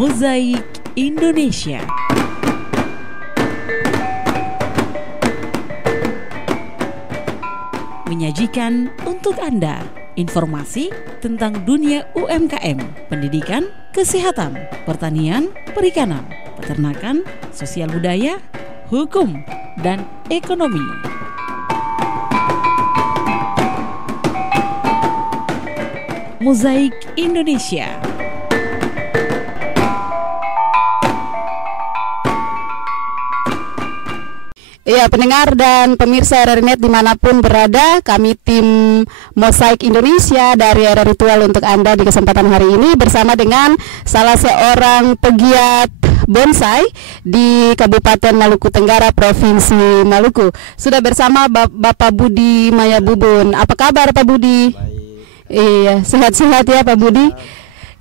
Mozaik Indonesia. Menyajikan untuk Anda informasi tentang dunia UMKM, pendidikan, kesehatan, pertanian, perikanan, peternakan, sosial budaya, hukum, dan ekonomi. Mozaik Indonesia. Ya, pendengar dan pemirsa RRNet dimanapun berada, kami tim Mozaik Indonesia dari RR Ritual untuk Anda di kesempatan hari ini bersama dengan salah seorang pegiat bonsai di Kabupaten Maluku Tenggara, Provinsi Maluku. Sudah bersama Bapak Budi Maya Bubun. Apa kabar Pak Budi? Baik. Iya, sehat-sehat ya Pak Budi.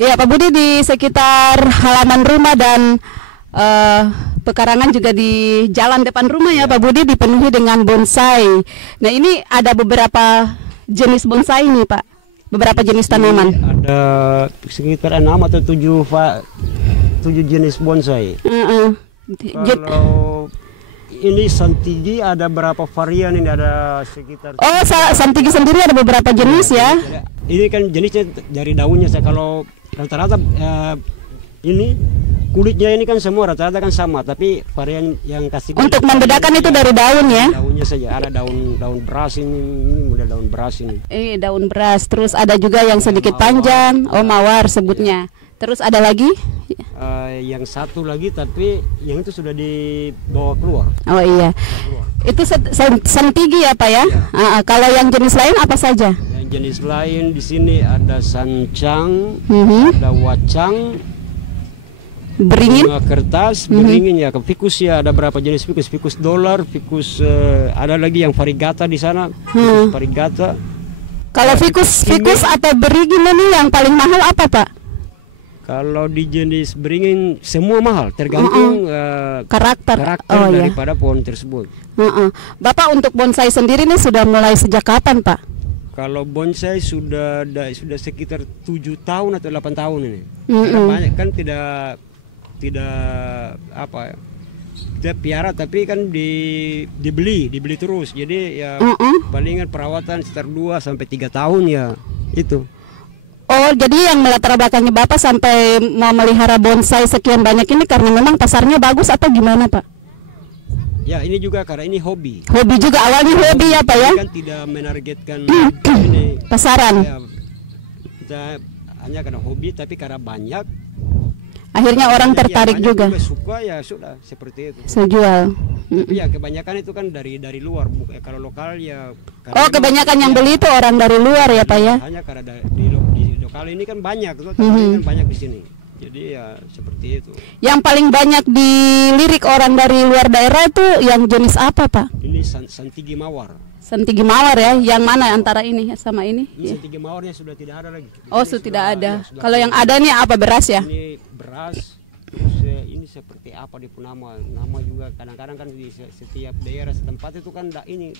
Iya, Pak Budi, di sekitar halaman rumah dan pekarangan juga di jalan depan rumah ya Pak Budi dipenuhi dengan bonsai. Nah, ini ada beberapa jenis bonsai nih Pak, beberapa jenis tanaman. Ada sekitar 6 atau 7 jenis bonsai. Kalau ini santigi ada berapa varian, ini ada sekitar. Oh, santigi sendiri ada beberapa jenis ya? Ini kan jenisnya dari daunnya. Kalau rata-rata ini kulitnya ini kan semua rata-rata kan sama, tapi varian yang kasih untuk membedakan itu dari daun ya? Daunnya saja, ada daun beras ini model daun beras ini. Daun beras, terus ada juga yang sedikit panjang, mawar sebutnya. Terus ada lagi? Yang satu lagi, tapi yang itu sudah dibawa keluar. Oh iya, itu santigi ya Pak ya? Ya. Kalau yang jenis lain apa saja? Yang jenis lain di sini ada sancang, ada wacang, beringin, bunga kertas, beringin ya, fikus ya, ada berapa jenis fikus, fikus dolar, fikus ada lagi yang varigata di sana, fikus varigata. Kalau fikus atau beringin ini yang paling mahal apa Pak? Kalau di jenis beringin semua mahal, tergantung karakter daripada pohon tersebut. Bapak untuk bonsai sendiri ini sudah mulai sejak kapan Pak? Kalau bonsai sudah sekitar 7 tahun atau 8 tahun ini. Karena banyak kan tidak apa ya, kita piara tapi kan dibeli terus, jadi ya palingan perawatan sekitar 2 sampai 3 tahun ya itu. Oh, jadi yang melatar belakangnya Bapak sampai mau melihara bonsai sekian banyak ini karena memang pasarnya bagus atau gimana Pak? Ya, ini juga karena ini hobi. Hobi juga, awalnya hobi ya Pak ya? Kan tidak menargetkan ini pasaran. Ya, kita hanya karena hobi, tapi karena banyak. Akhirnya orang tertarik juga. Suka ya sudah seperti itu. Saya jual. Tapi ya kebanyakan itu kan dari luar. Kalau lokal ya. Kebanyakan yang beli itu orang dari luar ya Pak ya? Hanya karena di lokal ini kan banyak, kan banyak di sini. Jadi ya seperti itu. Yang paling banyak dilirik orang dari luar daerah itu yang jenis apa Pak? Ini santigi mawar. Santigi mawar ya, yang mana antara ini sama ini? Ini santigi mawarnya sudah tidak ada lagi. Sudah tidak ada. Kalau yang ada nih apa, beras ya? Ini beras. Terus ini seperti apa di nama juga kadang-kadang kan di setiap daerah setempat itu kan ini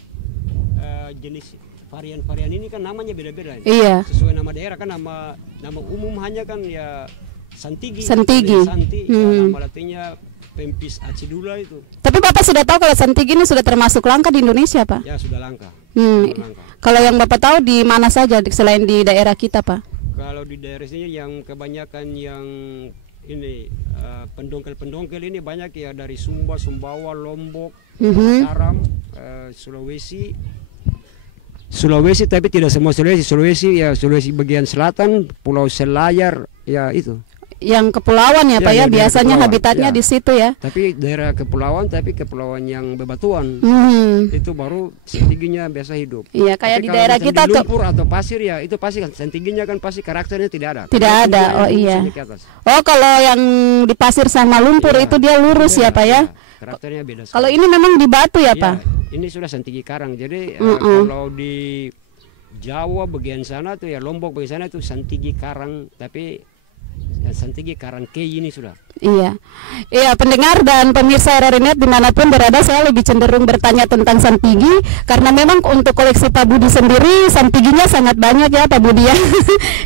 jenis varian ini kan namanya beda-beda. Iya. Sesuai nama daerah kan nama umum hanya kan ya santigi. Ya, nama latinnya Pempis acidula itu. Tapi Bapak sudah tahu kalau santigi ini sudah termasuk langka di Indonesia Pak? Ya, sudah langka. Kalau yang Bapak tahu di mana saja selain di daerah kita Pak? Kalau di daerah sini yang kebanyakan yang ini pendongkel ini banyak ya dari Sumba, Sumbawa, Lombok, Mataram, Sulawesi, tapi tidak semua Sulawesi bagian selatan, Pulau Selayar ya itu. Yang kepulauan ya Pak ya, biasanya habitatnya di situ ya. Tapi daerah kepulauan, yang bebatuan itu baru santiginya biasa hidup. Iya, kayak di daerah kita tuh lumpur atau pasir ya, itu pasti kan santiginya kan pasti karakternya tidak ada. Tidak ada. Oh iya. Oh, kalau yang di pasir sama lumpur itu dia lurus ya Pak ya. Karakternya beda. Kalau ini memang di batu ya Pak? Ini sudah santigi karang. Jadi kalau di Jawa bagian sana tuh ya, Lombok bagian sana tuh santigi karang, tapi Santigi Karangkei ini sudah. Iya, iya pendengar dan pemirsa RRI Net dimanapun berada, saya lebih cenderung bertanya tentang Santigi karena memang untuk koleksi Pak Budi sendiri Santiginya sangat banyak ya Pak Budi ya.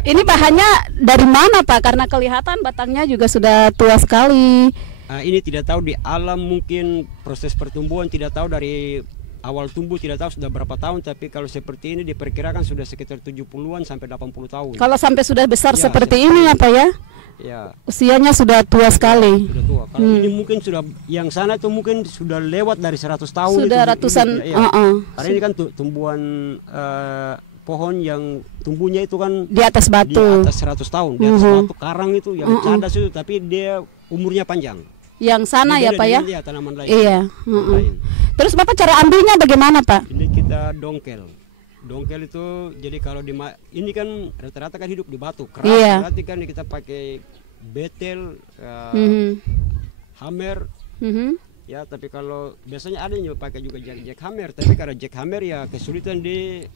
Ini bahannya dari mana Pak? Karena kelihatan batangnya juga sudah tua sekali. Ini tidak tahu di alam, mungkin proses pertumbuhan tidak tahu dari awal tumbuh, tidak tahu sudah berapa tahun, tapi kalau seperti ini diperkirakan sudah sekitar 70-an sampai 80 tahun. Kalau sampai sudah besar ya, seperti ini ya Pak ya? Ya. Usianya sudah tua sekali. Sudah tua. Kalau ini mungkin sudah, yang sana itu mungkin sudah lewat dari 100 tahun. Sudah itu, ratusan. Ini, ya. Karena ini kan tumbuhan pohon yang tumbuhnya itu kan di atas batu. Di atas 100 tahun, di atas batu karang itu yang cadas itu, tapi dia umurnya panjang. Yang sana ya Pak ya? Iya, tanaman lain. Iya. Lain. Terus Bapak cara ambilnya bagaimana Pak? Ini kita dongkel. Dongkel itu jadi kalau ini kan rata-rata kan hidup di batu keras. Iya. Berarti kan kita pakai betel, hammer. Ya, tapi kalau biasanya ada yang pakai juga jackhammer. Tapi kalau jackhammer ya kesulitan di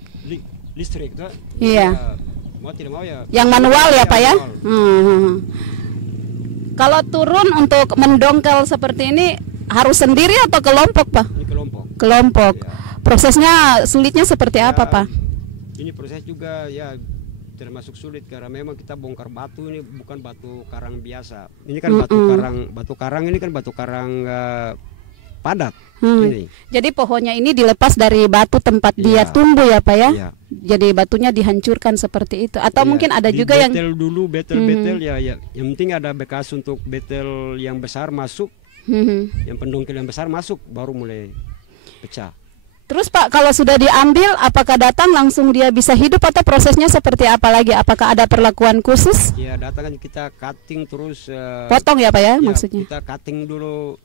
listrik tuh. Iya. Ya, mau tidak mau ya. Yang manual ya Pak ya? Kalau turun untuk mendongkel seperti ini harus sendiri atau kelompok Pak? Ini kelompok. Kelompok. Ya. Prosesnya sulitnya seperti apa Pak? Ini proses juga ya termasuk sulit karena memang kita bongkar batu, ini bukan batu karang biasa. Ini kan batu karang ini kan batu karang padat. Ini. Jadi pohonnya ini dilepas dari batu tempat dia tumbuh ya Pak ya? Ya. Jadi batunya dihancurkan seperti itu atau mungkin ada juga yang betel dulu, betel ya, yang penting ada bekas untuk betel yang besar masuk, yang pendongkel yang besar masuk baru mulai pecah. Terus Pak, kalau sudah diambil, apakah datang langsung dia bisa hidup atau prosesnya seperti apa lagi? Apakah ada perlakuan khusus? Ya, datang kan kita cutting terus. Potong ya Pak ya, ya maksudnya? Kita cutting dulu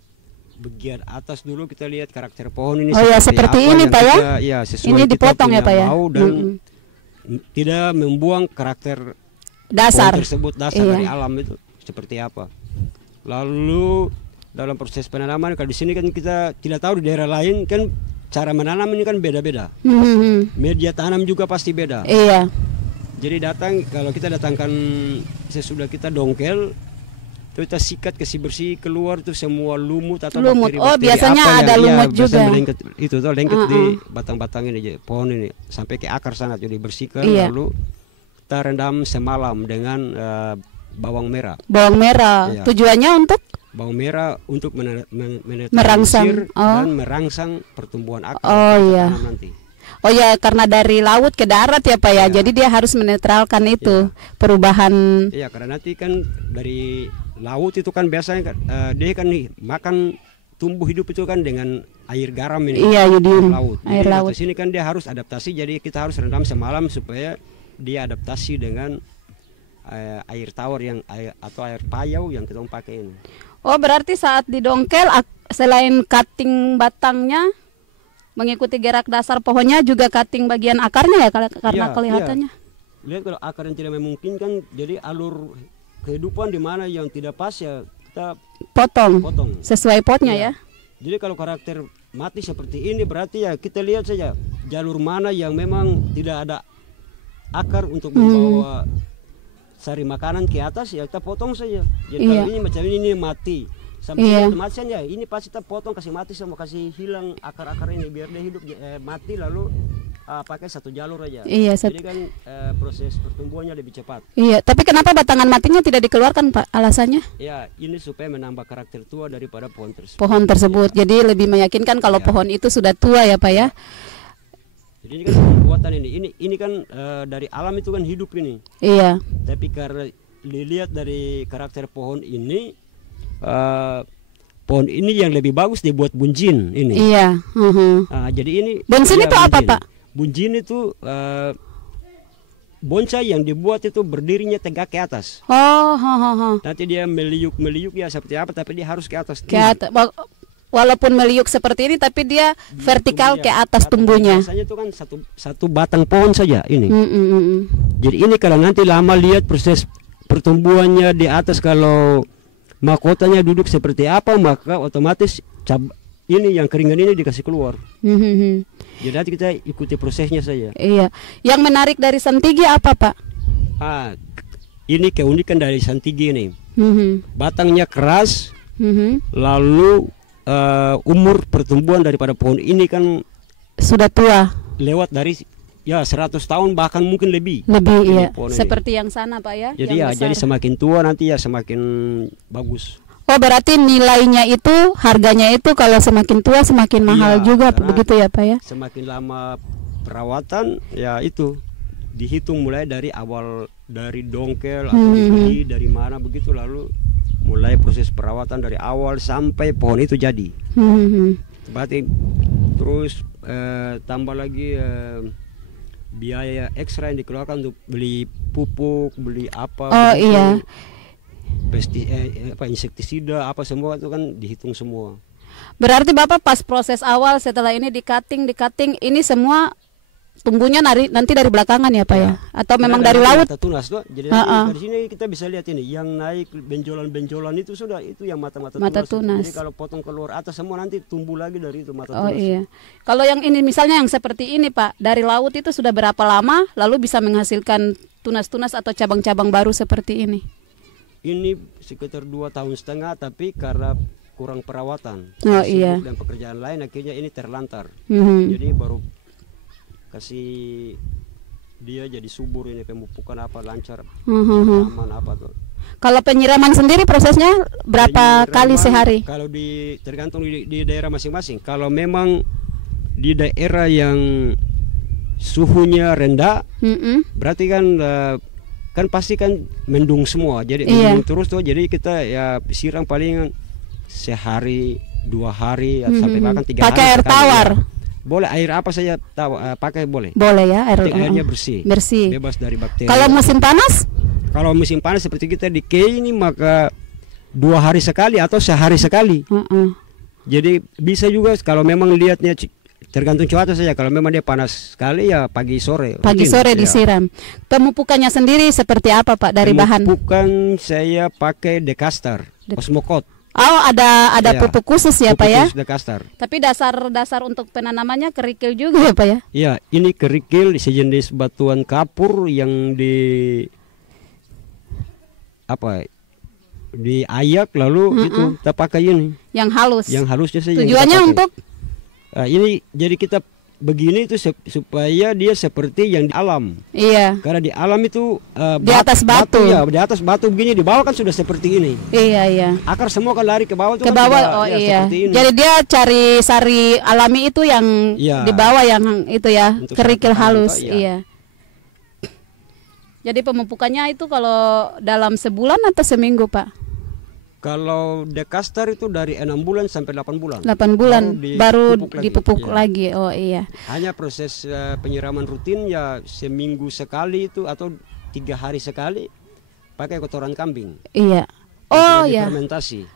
bagian atas dulu, kita lihat karakter pohon ini. Oh ya, seperti ini Pak ya? Ya, sesuai ini dipotong ya Pak ya? Mau dan tidak membuang karakter dasar pohon tersebut, dasar dari alam itu seperti apa. Lalu dalam proses penanaman, kalau di sini kan kita tidak tahu di daerah lain kan. Cara menanam ini kan beda-beda. Media tanam juga pasti beda. Iya. Jadi kalau kita datangkan sesudah kita dongkel, itu kita sikat kasih bersih keluar tuh semua lumut atau lumut. bakteri-bakteri Biasanya ada lumut juga. Melengket, itu tuh lengket di batang-batang ini pohon ini sampai ke akar sana, jadi bersihkan. Lalu kita rendam semalam dengan bawang merah. Bawang merah. Iya. Tujuannya untuk? Bawang merah untuk merangsang dan merangsang pertumbuhan akar nanti. Oh ya, karena dari laut ke darat ya Pak ya. Jadi dia harus menetralkan itu perubahan. Iya, karena nanti kan dari laut itu kan biasanya dia kan makan tumbuh hidup itu kan dengan air garam ini. Iya, yodium. Air laut. Di sini kan dia harus adaptasi, jadi kita harus rendam semalam supaya dia adaptasi dengan air tawar atau air payau yang kita pakai ini. Oh, berarti saat didongkel selain cutting batangnya mengikuti gerak dasar pohonnya juga cutting bagian akarnya ya karena kelihatannya. Iya. Lihat kalau akar yang tidak memungkinkan, jadi alur kehidupan di mana yang tidak pas ya kita potong. Sesuai potnya ya. Jadi kalau karakter mati seperti ini berarti ya kita lihat saja jalur mana yang memang tidak ada akar untuk membawa sari makanan ke atas, ya kita potong saja. Jadi kalau ini macam ini mati sampai matian ya ini pasti kita potong, kasih mati, sama kasih hilang akar-akar ini biar dia hidup mati, lalu pakai satu jalur aja. Jadi kan proses pertumbuhannya lebih cepat. Iya, tapi kenapa batangan matinya tidak dikeluarkan Pak? Alasannya? Ya, ini supaya menambah karakter tua daripada pohon tersebut. Pohon tersebut. Jadi lebih meyakinkan kalau pohon itu sudah tua ya Pak ya. Jadi ini kan pembuatan ini kan dari alam itu kan hidup ini. Iya. Tapi karena dilihat dari karakter pohon ini yang lebih bagus dibuat bunjin ini. Iya. Jadi ini bunjin itu apa Pak? Bunjin itu bonsai yang dibuat itu berdirinya tegak ke atas. Nanti dia meliuk ya seperti apa, tapi dia harus ke atas. Ke atas. Walaupun meliuk seperti ini, tapi dia vertikal ke atas tumbuhnya. Biasanya itu kan satu batang pohon saja ini. Jadi ini kalau nanti lama lihat proses pertumbuhannya di atas, kalau mahkotanya duduk seperti apa, maka otomatis ini yang keringan ini dikasih keluar. Jadi nanti kita ikuti prosesnya saja. Iya. Yang menarik dari Santigi apa Pak? ini keunikan dari Santigi ini. Batangnya keras, lalu umur pertumbuhan daripada pohon ini kan sudah tua. Lewat dari ya 100 tahun bahkan mungkin lebih. Iya. Pohon ini. Seperti yang sana Pak ya. Jadi yang ya, jadi semakin tua nanti ya semakin bagus. Oh berarti nilainya itu, harganya itu kalau semakin tua semakin mahal juga, begitu ya Pak ya? Semakin lama perawatan ya itu dihitung mulai dari awal, dari dongkel atau dibeli dari mana begitu, lalu mulai proses perawatan dari awal sampai pohon itu jadi. Berarti terus tambah lagi biaya ekstra yang dikeluarkan untuk beli pupuk, beli apa. Oh iya. Insektisida apa semua itu kan dihitung semua. Berarti Bapak pas proses awal setelah ini di cutting ini semua tumbuhnya nanti dari belakangan ya Pak ya? Atau memang dari laut? Mata tunas tuh. Jadi dari sini kita bisa lihat ini yang naik benjolan-benjolan itu sudah itu yang mata-mata tunas. Jadi kalau potong keluar atas semua nanti tumbuh lagi dari itu mata tunas. Oh iya. Kalau yang ini misalnya yang seperti ini Pak, dari laut itu sudah berapa lama lalu bisa menghasilkan tunas-tunas atau cabang-cabang baru seperti ini? Ini sekitar 2,5 tahun, tapi karena kurang perawatan dan pekerjaan lain akhirnya ini terlantar. Jadi baru kasih dia jadi subur, ini pemupukan apa lancar, aman apa tuh. Kalau penyiraman sendiri prosesnya berapa kali sehari? Kalau tergantung di daerah masing-masing. Kalau memang di daerah yang suhunya rendah, berarti kan pasti kan mendung semua, jadi mendung terus tuh, jadi kita ya siram paling sehari 2 hari atau sampai bahkan 3 hari. Pakai air tawar? Ya. Boleh air apa saja pakai boleh. Boleh ya airnya bersih, bebas dari bakteri. Kalau musim panas? Kalau musim panas seperti kita di Kei ini maka 2 hari sekali atau sehari sekali. Jadi bisa juga kalau memang lihatnya tergantung cuaca saja. Kalau memang dia panas sekali ya pagi sore. Pagi sore disiram. Pemupukannya sendiri seperti apa Pak dari bahan? Pemupukan saya pakai Dekastar, Osmokot. Oh ada pupuk khusus ya Pak ya? Dekastar. Tapi dasar untuk penanamannya kerikil juga ya Pak ya? Iya, ini kerikil sejenis batuan kapur yang diayak lalu itu kita pakai ini. Yang halus. Yang halusnya saja. Tujuannya untuk? Ini jadi kita begini itu supaya dia seperti yang di alam. Iya. Karena di alam itu di atas batu. Ya, di atas batu begini, di bawah kan sudah seperti ini. Iya. Akar semua kan lari ke bawah. Ke bawah, iya. Seperti ini. Jadi dia cari sari alami itu yang di bawah yang itu ya, untuk kerikil halus. Iya. Jadi pemupukannya itu kalau dalam sebulan atau seminggu Pak? Kalau Dekastar itu dari 6 bulan sampai 8 bulan. 8 bulan baru dipupuk lagi. Oh iya. Hanya proses penyiraman rutin ya seminggu sekali itu atau 3 hari sekali pakai kotoran kambing. Iya. Oh iya. Fermentasi.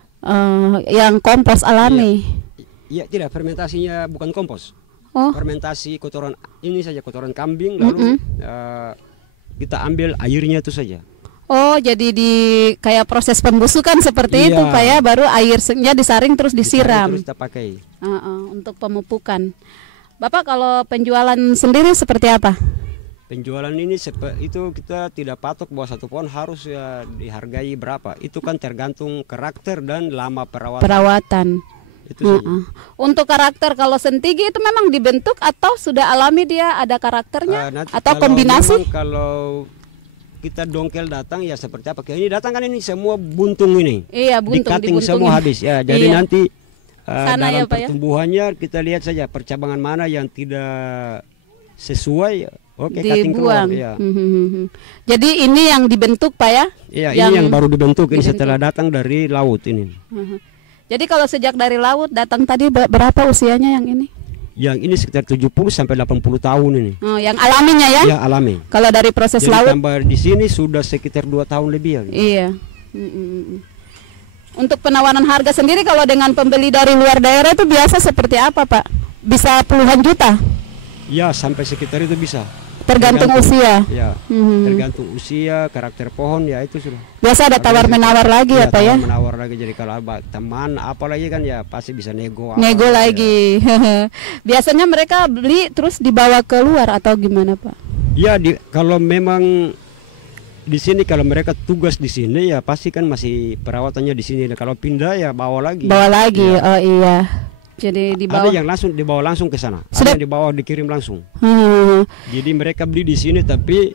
Yang kompos alami. Iya, tidak, fermentasinya bukan kompos. Oh. Fermentasi kotoran ini saja, kotoran kambing lalu kita ambil airnya itu saja. Oh, jadi kayak proses pembusukan seperti itu Pak ya, baru airnya disaring terus disiram. Terus kita pakai. Untuk pemupukan. Bapak kalau penjualan sendiri seperti apa? Penjualan ini itu kita tidak patok bahwa satu pohon harus ya dihargai berapa. Itu kan tergantung karakter dan lama perawatan. Itu Untuk karakter kalau Sentigi itu memang dibentuk atau sudah alami dia ada karakternya atau kombinasi? Kalau kita dongkel datang ya seperti apa? Kayak ini datang kan ini semua buntung ini. Iya, buntung, di-cutting semua habis ya. Jadi nanti dalam ya, pertumbuhannya kita lihat saja percabangan mana yang tidak sesuai. Oke, cutting keluar ya. Jadi ini yang dibentuk Pak ya? Iya, ini yang baru dibentuk ini setelah datang dari laut ini. Jadi kalau sejak dari laut datang tadi berapa usianya yang ini? Yang ini sekitar 70 sampai 80 tahun ini. Oh, yang alaminya ya? Ya, alami. Kalau dari proses jadi laut tambah di sini sudah sekitar 2 tahun lebih ya. Iya. Untuk penawaran harga sendiri kalau dengan pembeli dari luar daerah itu biasa seperti apa, Pak? Bisa puluhan juta? Ya, sampai sekitar itu bisa. Tergantung usia. Ya, tergantung usia, karakter pohon ya itu sudah. Biasa ada tawar-menawar lagi ya, Pak ya? Menawar lagi, jadi kalau teman apalagi kan ya pasti bisa nego. Nego lagi. Ya. Biasanya mereka beli terus dibawa keluar atau gimana, Pak? Ya, kalau memang di sini kalau mereka tugas di sini ya pasti kan masih perawatannya di sini. Kalau pindah ya bawa lagi. Bawa lagi. Ya. Oh iya. Jadi dibawa. Ada yang langsung dibawa langsung ke sana. Sudah. Ada yang dibawa dikirim langsung. Hmm. Jadi mereka beli di sini tapi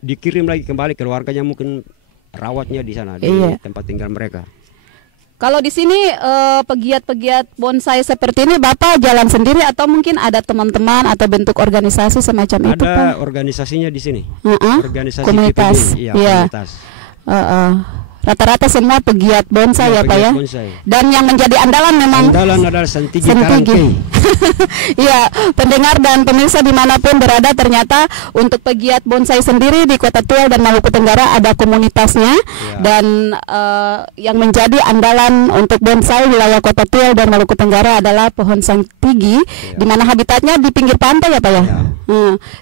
dikirim lagi kembali keluarganya, mungkin rawatnya di sana di tempat tinggal mereka. Kalau di sini pegiat-pegiat bonsai seperti ini Bapak jalan sendiri atau mungkin ada teman-teman atau bentuk organisasi semacam itu Pak? Ada organisasinya di sini. Organisasi komunitas. PPB, iya, komunitas. Rata-rata semua pegiat bonsai ya Pak ya. Bonsai. Dan yang menjadi andalan memang andalan adalah Santigi Karangkei. Iya, pendengar dan pemirsa dimanapun berada, ternyata untuk pegiat bonsai sendiri di Kota Tual dan Maluku Tenggara ada komunitasnya. Dan yang menjadi andalan untuk bonsai wilayah Kota Tual dan Maluku Tenggara adalah pohon Santigi, di mana habitatnya di pinggir pantai ya Pak ya.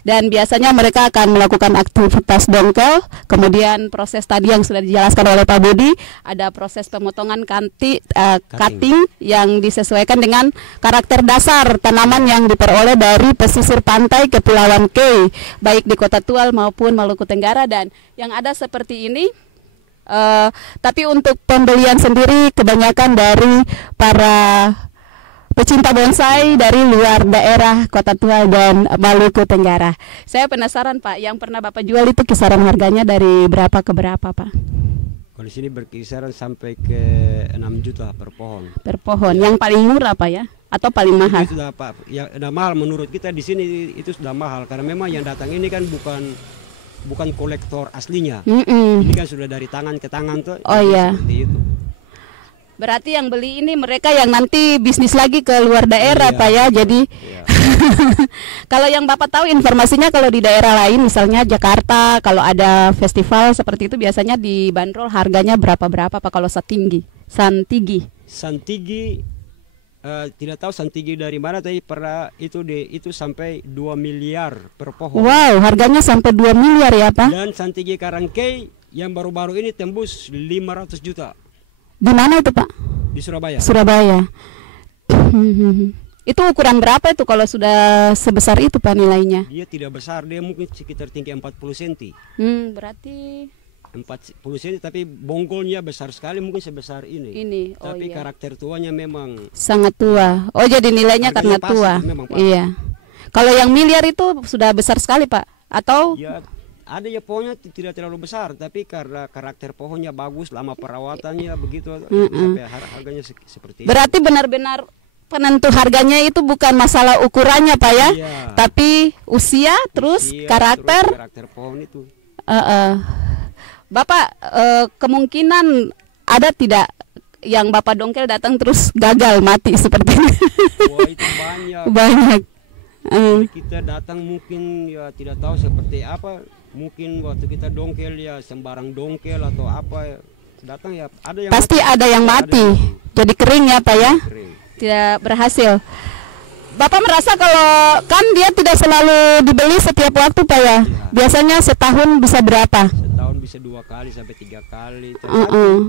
Dan biasanya mereka akan melakukan aktivitas dongkel, kemudian proses tadi yang sudah dijelaskan oleh Pak Budi, ada proses pemotongan cutting yang disesuaikan dengan karakter dasar tanaman yang diperoleh dari pesisir pantai Kepulauan Kei, baik di Kota Tual maupun Maluku Tenggara. Dan yang ada seperti ini. Tapi untuk pembelian sendiri kebanyakan dari para pecinta bonsai dari luar daerah Kota Tual dan Maluku Tenggara. Saya penasaran Pak, yang pernah Bapak jual itu kisaran harganya dari berapa ke berapa Pak? Kalau di sini berkisaran sampai ke 6 juta per pohon. Per pohon. Yang paling murah Pak ya? Atau paling mahal? Itu sudah Pak, ya sudah mahal menurut kita di sini, itu sudah mahal karena memang yang datang ini kan bukan kolektor aslinya. Ini kan sudah dari tangan ke tangan tuh. Oh iya. Seperti itu. Berarti yang beli ini mereka yang nanti bisnis lagi ke luar daerah Pak ya. Jadi kalau yang Bapak tahu informasinya, kalau di daerah lain misalnya Jakarta, kalau ada festival seperti itu biasanya dibanderol harganya berapa Pak kalau Santigi? Santigi tidak tahu Santigi dari mana, tapi pernah itu sampai 2 miliar per pohon. Wow, harganya sampai 2 miliar ya Pak. Dan Santigi Karangkei yang baru-baru ini tembus 500 juta. Di mana itu Pak? Di Surabaya. Surabaya. Itu ukuran berapa itu kalau sudah sebesar itu Pak nilainya? Dia tidak besar, dia mungkin sekitar tinggi 40 cm. Berarti 40 cm, tapi bonggolnya besar sekali, mungkin sebesar ini. Tapi karakter tuanya memang sangat tua. Oh, jadi nilainya karena tua. Iya. Kalau yang miliar itu sudah besar sekali Pak? Atau? Ya, ada ya pohonnya tidak terlalu besar, tapi karena karakter pohonnya bagus, lama perawatannya begitu, sampai harganya seperti itu. Berarti benar-benar penentu harganya itu bukan masalah ukurannya Pak ya, tapi usia, terus karakter. Terus karakter pohon itu. Bapak kemungkinan ada tidak yang Bapak dongkel datang terus gagal mati seperti ini? Wah, itu banyak. Banyak. Jadi kita datang mungkin ya tidak tahu seperti apa, mungkin waktu kita dongkel ya sembarang dongkel atau apa, datang ya ada yang pasti mati. Ada yang mati. Jadi kering ya Pak ya? Kering. Tidak berhasil. Bapak merasa kalau kan dia tidak selalu dibeli setiap waktu Pak ya? Biasanya setahun bisa berapa? Setahun bisa 2 kali sampai 3 kali.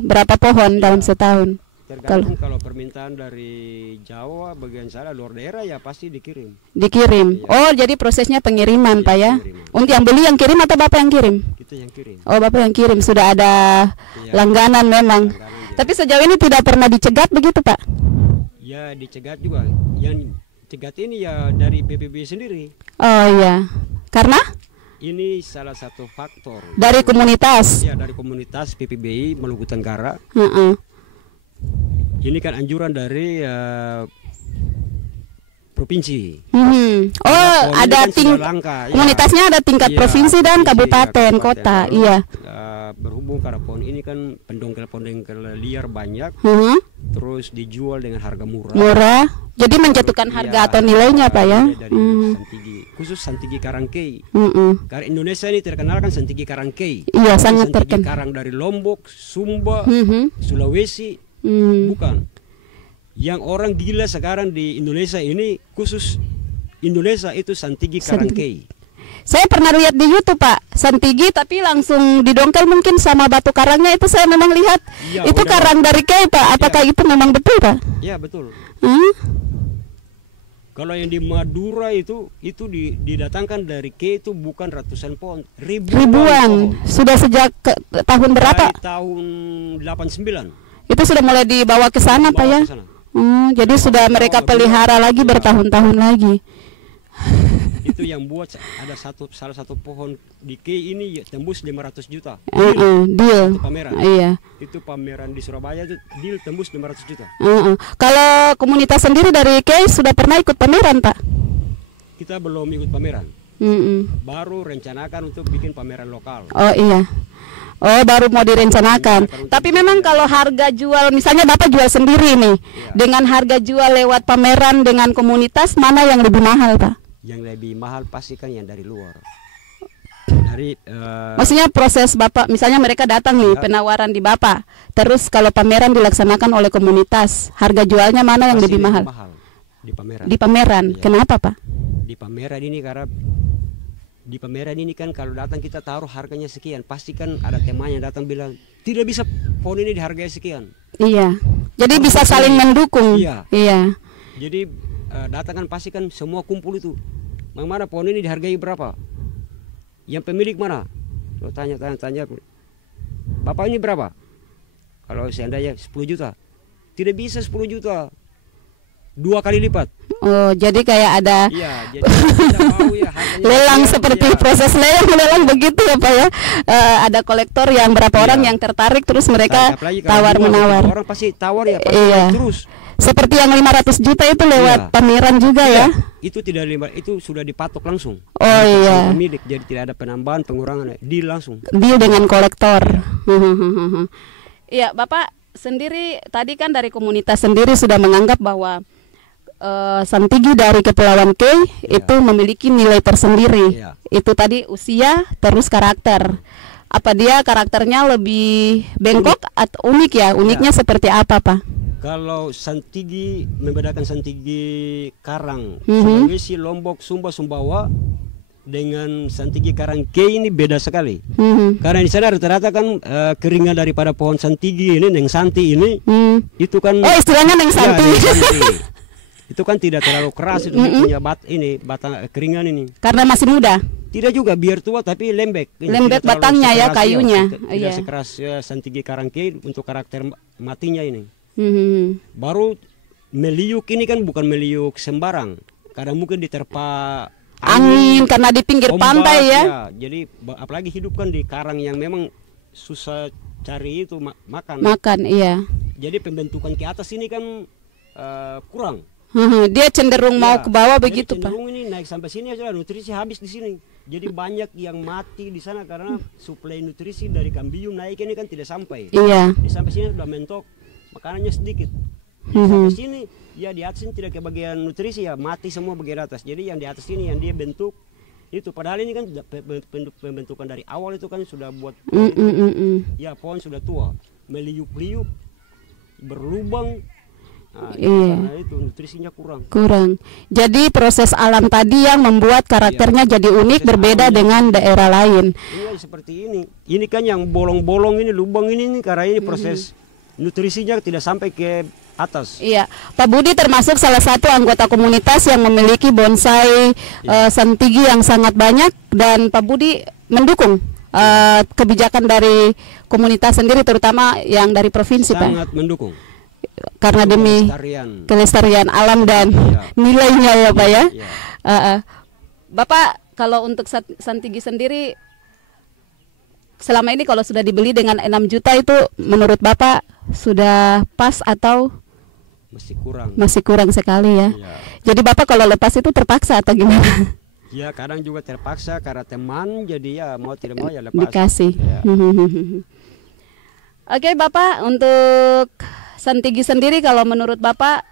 Berapa pohon dalam setahun? Tergantung kalau permintaan dari Jawa, bagian sana, luar daerah ya pasti dikirim. Dikirim. Oh, jadi prosesnya pengiriman Pak ya? Untuk yang beli yang kirim atau Bapak yang kirim? Kita yang kirim. Oh, Bapak yang kirim. Sudah ada langganan memang. Tapi sejauh ini tidak pernah dicegat begitu Pak? Ya dicegat juga. Yang cegat ini ya dari PPB sendiri. Oh iya. Karena? Ini salah satu faktor. Dari komunitas? Ya, dari komunitas PPBI Maluku Tenggara. Ini kan anjuran dari provinsi. Oh, ada komunitasnya ada tingkat provinsi dan kabupaten, kota. Iya. Berhubung karena pohon ini kan pendongkel-pendongkel liar banyak, terus dijual dengan harga murah. Murah. Jadi menjatuhkan harga atau nilainya Pak ya? Dari Santigi, khusus Santigi Karangkei. Karena Indonesia ini terkenal kan Santigi Karangkei. Iya, sangat terkenal. Santigi Karang dari Lombok, Sumba, Sulawesi. Bukan. Yang orang gila sekarang di Indonesia ini, khusus Indonesia itu Santigi Karangkei. Saya pernah lihat di YouTube Pak, Santigi tapi langsung didongkel mungkin sama batu karangnya, itu saya memang lihat. Ya, itu karang dari Kei Pak, apakah itu memang betul Pak? Ya betul. Kalau yang di Madura itu didatangkan dari K itu bukan ratusan pohon, ribuan pohon. Sudah sejak tahun berapa? Dari tahun 89. Itu sudah mulai dibawa ke sana, Pak ya? Jadi sudah mereka pelihara lagi bertahun-tahun lagi. Itu yang buat ada salah satu pohon di K ini tembus 500 juta. Deal. Itu pameran. Iya. Itu pameran di Surabaya itu deal tembus 500 juta. Kalau komunitas sendiri dari K sudah pernah ikut pameran, Pak? Kita belum ikut pameran. Baru rencanakan untuk bikin pameran lokal. Oh iya. Oh, baru mau direncanakan. Tapi memang kalau harga jual, misalnya Bapak jual sendiri nih, dengan harga jual lewat pameran dengan komunitas, mana yang lebih mahal, Pak? Yang lebih mahal pasti kan yang dari luar. Maksudnya proses Bapak, misalnya mereka datang nih, penawaran di Bapak, terus kalau pameran dilaksanakan oleh komunitas, harga jualnya mana yang lebih mahal? Di pameran. Di pameran. Iya. Kenapa, Pak? Di pameran ini karena di pameran ini kan kalau datang kita taruh harganya sekian, pasti kan ada temannya datang bilang tidak bisa pohon ini dihargai sekian. Iya. Jadi bisa saling mendukung. Iya. Iya. Jadi datang kan pasti kan semua kumpul itu. Mana pohon ini dihargai berapa? Yang pemilik mana? Lo tanya. Bapak ini berapa? Kalau seandainya 10 juta. Tidak bisa 10 juta. 2 kali lipat. Oh, jadi kayak ada jadi tidak mau lelang seperti proses lelang begitu ya, Pak ya. Ada kolektor yang berapa orang yang tertarik terus mereka tawar menawar. Orang pasti tawar ya, pasti terus. Seperti yang 500 juta itu lewat pameran juga ya. Itu tidak itu sudah dipatok langsung. Oh iya. Pemilik, jadi tidak ada penambahan pengurangan, deal langsung. Deal dengan kolektor. Iya, Bapak sendiri tadi kan dari komunitas sendiri sudah menganggap bahwa Santigi dari Kepulauan K itu memiliki nilai tersendiri. Itu tadi usia terus karakter. Apa dia karakternya lebih bengkok atau unik ya? Uniknya seperti apa, Pak? Kalau Santigi membedakan Santigi Karang, Sulawesi, Lombok, Sumba, Sumbawa dengan Santigi Karang K ini beda sekali. Karena di sana rata-rata kan keringan daripada pohon Santigi ini, neng santi ini, itu kan. Oh, istilahnya neng santi. Itu kan tidak terlalu keras, itu punya batang keringan ini. Karena masih muda. Tidak juga, biar tua tapi lembek. Lembek batangnya ya, kayunya. Tidak sekeras Santigi Karang K untuk karakter matinya ini. Baru meliuk ini kan bukan meliuk sembarang. Karena mungkin diterpa angin karena di pinggir ombak, pantai ya. Jadi apalagi hidup kan di karang yang memang susah cari itu makan. Makan, iya. Jadi pembentukan ke atas ini kan kurang. Dia cenderung mau ke bawah begitu, Pak. Cenderung ini naik sampai sini aja, nutrisi habis di sini. Jadi banyak yang mati di sana karena suplai nutrisi dari kambium naik ini kan tidak sampai. Iya. Di sampai sini sudah mentok, makanannya sedikit. Sampai sini ya di atas ini tidak ke bagian nutrisi ya, mati semua bagian atas. Jadi yang di atas ini yang dia bentuk itu, padahal ini kan pembentukan dari awal itu kan sudah buat ya pohon sudah tua, meliuk-liuk, berlubang. Nah, karena itu nutrisinya kurang. Jadi proses alam tadi yang membuat karakternya jadi unik, berbeda dengan daerah lain. Iya seperti ini. Ini kan yang bolong-bolong ini, lubang ini karena ini proses nutrisinya tidak sampai ke atas. Iya, Pak Budi termasuk salah satu anggota komunitas yang memiliki bonsai Santigi yang sangat banyak, dan Pak Budi mendukung kebijakan dari komunitas sendiri, terutama yang dari provinsi, Pak. Sangat mendukung. Karena demi kelestarian alam dan nilainya ya, Pak ya. Bapak kalau untuk Santigi sendiri selama ini kalau sudah dibeli dengan 6 juta itu menurut Bapak sudah pas atau masih kurang? Masih kurang sekali ya. Jadi Bapak kalau lepas itu terpaksa atau gimana? Ya kadang juga terpaksa karena teman, jadi ya mau tidak mau ya lepas. Dikasih. Oke Bapak, untuk Santigi sendiri kalau menurut Bapak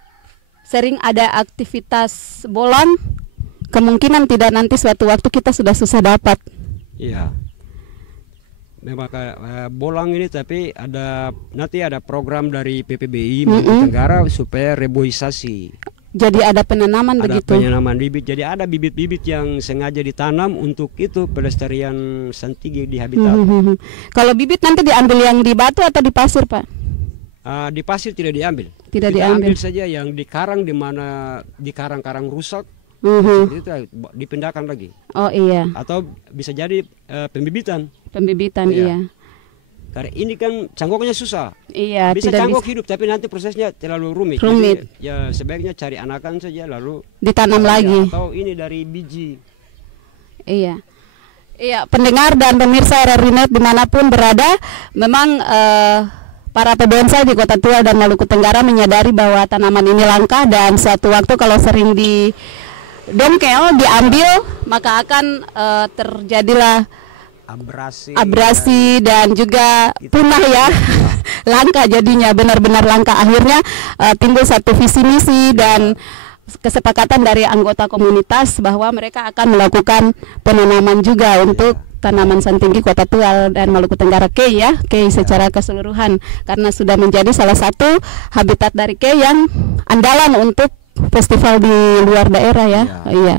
sering ada aktivitas bolang, kemungkinan tidak nanti suatu waktu kita sudah susah dapat. Iya. Memang bolang ini, tapi nanti ada program dari PPBI Maluku Tenggara supaya reboisasi. Jadi ada penanaman begitu. Ada penanaman bibit. Jadi ada bibit-bibit yang sengaja ditanam untuk itu pelestarian Santigi di habitat. Kalau bibit nanti diambil yang di batu atau di pasir, Pak? Di pasir tidak diambil. Tidak Kita diambil. ambil saja yang di karang, di mana di karang-karang rusak, seperti itu dipindahkan lagi. Oh iya, Atau bisa jadi pembibitan. pembibitan Iya. iya. Karena ini kan canggoknya susah. Iya, Bisa tidak canggok bisa hidup, tapi nanti prosesnya terlalu rumit. Rumit. Jadi, ya sebaiknya cari anakan saja lalu ditanam lagi. atau ini dari biji. Iya. Iya, pendengar dan pemirsa RRI.net dimanapun berada, memang para pebonsai di Kota Tual dan Maluku Tenggara menyadari bahwa tanaman ini langka dan suatu waktu kalau sering didongkel, diambil, maka akan terjadilah abrasi dan juga punah ya. Langka jadinya, benar-benar langka. Akhirnya timbul satu visi misi dan kesepakatan dari anggota komunitas bahwa mereka akan melakukan penanaman juga untuk tanaman santinggi Kota Tual dan Maluku Tenggara kei ya, kei secara keseluruhan, karena sudah menjadi salah satu habitat dari kei yang andalan untuk festival di luar daerah ya. Iya.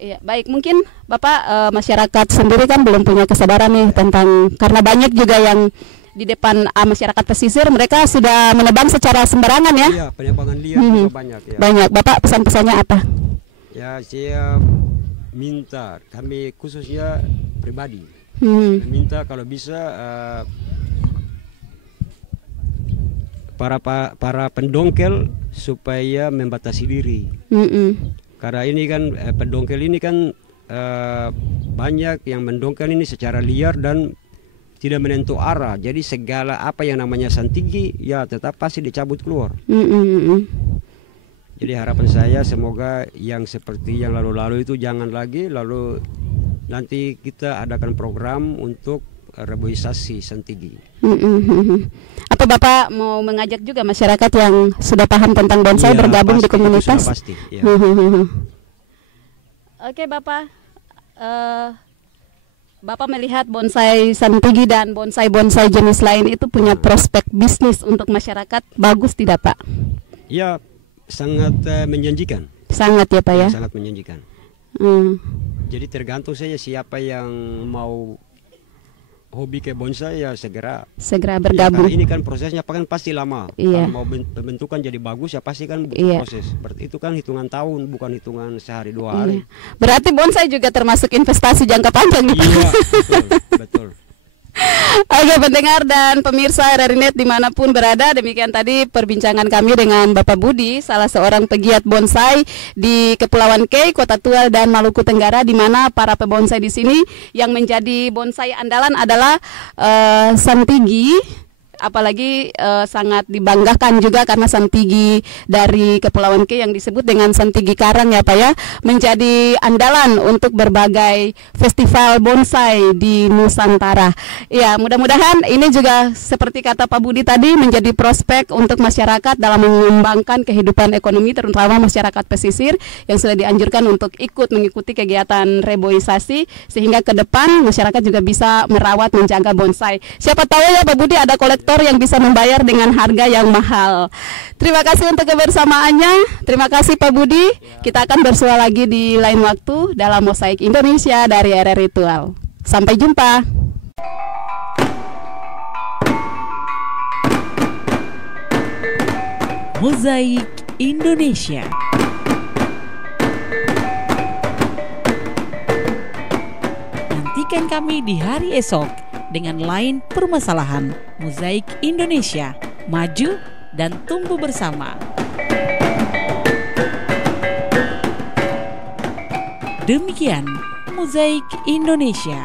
Iya, baik, mungkin Bapak masyarakat sendiri kan belum punya kesadaran nih tentang, karena banyak juga yang di depan masyarakat pesisir mereka sudah menebang secara sembarangan ya. Iya, penebangan liar juga banyak ya. Banyak. Bapak pesan-pesannya apa? Ya, saya minta, kami khususnya pribadi minta kalau bisa para pendongkel supaya membatasi diri. Karena ini kan pendongkel ini kan banyak yang mendongkel ini secara liar dan tidak menentu arah. Jadi segala apa yang namanya santinggi ya tetap pasti dicabut keluar. Jadi harapan saya semoga yang seperti yang lalu-lalu itu jangan lagi, lalu nanti kita adakan program untuk reboisasi santinggi. Apa Bapak mau mengajak juga masyarakat yang sudah paham tentang bonsai bergabung pasti, di komunitas? Pasti, ya. Oke Bapak, Bapak melihat bonsai santinggi dan bonsai-bonsai jenis lain itu punya prospek bisnis untuk masyarakat bagus tidak Pak? Ya, sangat menjanjikan. Sangat ya Pak ya? Sangat menjanjikan. Jadi tergantung saja siapa yang mau hobi ke bonsai ya segera bergabung. Ya, ini kan prosesnya kan pasti lama. Iya. Kalau mau pembentukan jadi bagus ya pasti kan butuh proses. Berarti itu kan hitungan tahun, bukan hitungan sehari dua hari. Berarti bonsai juga termasuk investasi jangka panjang nih Pak? Iya, betul. Oke pendengar dan pemirsa RRI.net dimanapun berada, demikian tadi perbincangan kami dengan Bapak Budi, salah seorang pegiat bonsai di Kepulauan Kei, Kota Tual dan Maluku Tenggara, di mana para pebonsai di sini yang menjadi bonsai andalan adalah santinggi. Apalagi sangat dibanggakan juga karena santinggi dari Kepulauan Kei yang disebut dengan santinggi karang ya Pak ya, menjadi andalan untuk berbagai festival bonsai di Nusantara. Ya, mudah-mudahan ini juga seperti kata Pak Budi tadi menjadi prospek untuk masyarakat dalam mengembangkan kehidupan ekonomi, terutama masyarakat pesisir yang sudah dianjurkan untuk ikut mengikuti kegiatan reboisasi, sehingga ke depan masyarakat juga bisa merawat, menjaga bonsai. Siapa tahu ya Pak Budi ada kolektor yang bisa membayar dengan harga yang mahal. Terima kasih untuk kebersamaannya. Terima kasih Pak Budi. Kita akan bersua lagi di lain waktu dalam Mosaik Indonesia dari RRI Tual. Sampai jumpa. Mosaik Indonesia. Nantikan kami di hari esok dengan lain permasalahan. Mosaik Indonesia, maju dan tumbuh bersama. Demikian Mosaik Indonesia.